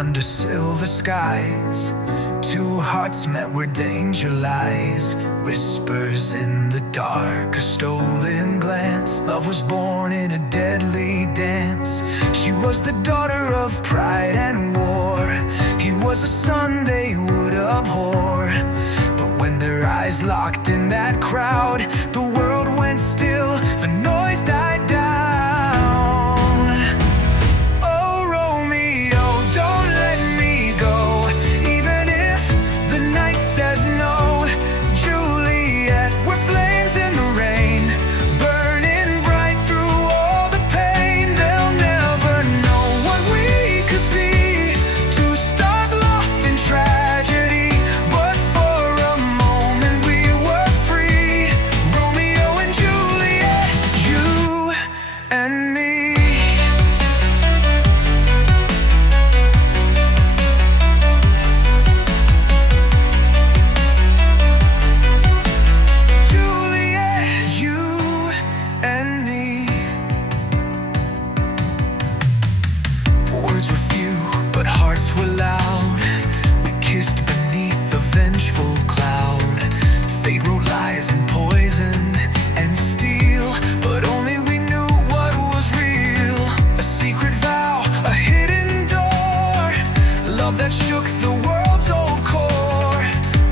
under silver skies. Two hearts met where danger lies. Whispers in the dark, a stolen glance. Love was born in a deadly dance. She was the daughter of pride and war. He was a son they would abhor. But when their eyes locked in that crowd, the world went still, the noise died down. Says no, Juliet, we're flames in the rain, burning bright through all the pain. They'll never know what we could be, two stars lost in tragedy, but for a moment we were free. Romeo and Juliet, you and me. Words were few, but hearts were loud. We kissed beneath the vengeful cloud. Fate wrote lies and poison and steel, but only we knew what was real. A secret vow, a hidden door, love that shook the world's old core.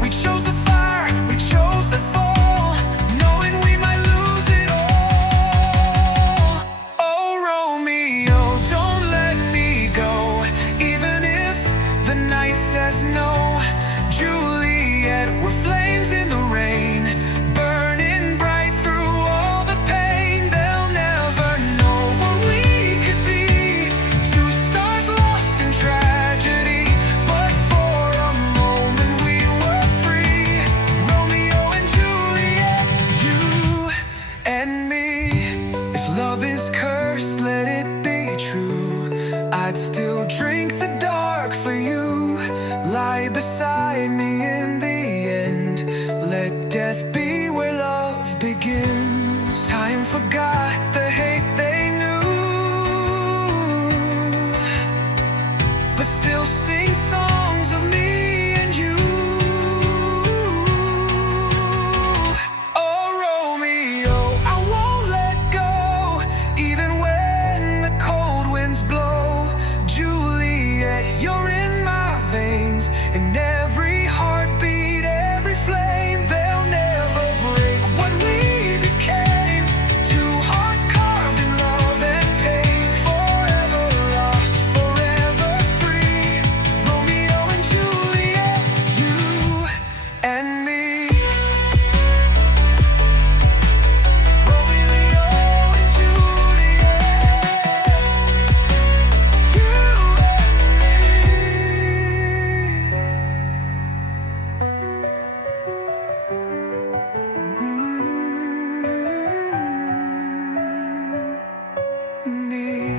We chose the fire, we chose the fall, knowing we might lose it all. Oh, Romeo, don't let me go, even if the night says no. Juliet, we're flames in the rain, burning bright through all the pain. They'll never know what we could be, two stars lost in tragedy, but for a moment we were free. Romeo and Juliet, you and me. If love is cursed, let it be true. I'd still drink the dark for you, lie beside me in the end. Let death be where love begins. Time forgot the hate they knew, but still sing songs of me and you. Oh, Romeo, I won't let go, even when the cold winds blow. Juliet, you're in my veins, in every heartbeat, every flame. They'll never break what we became, two hearts carved in love and pain, forever lost, forever free. Romeo and Juliet, you and me. Romeo and Juliet, you and me.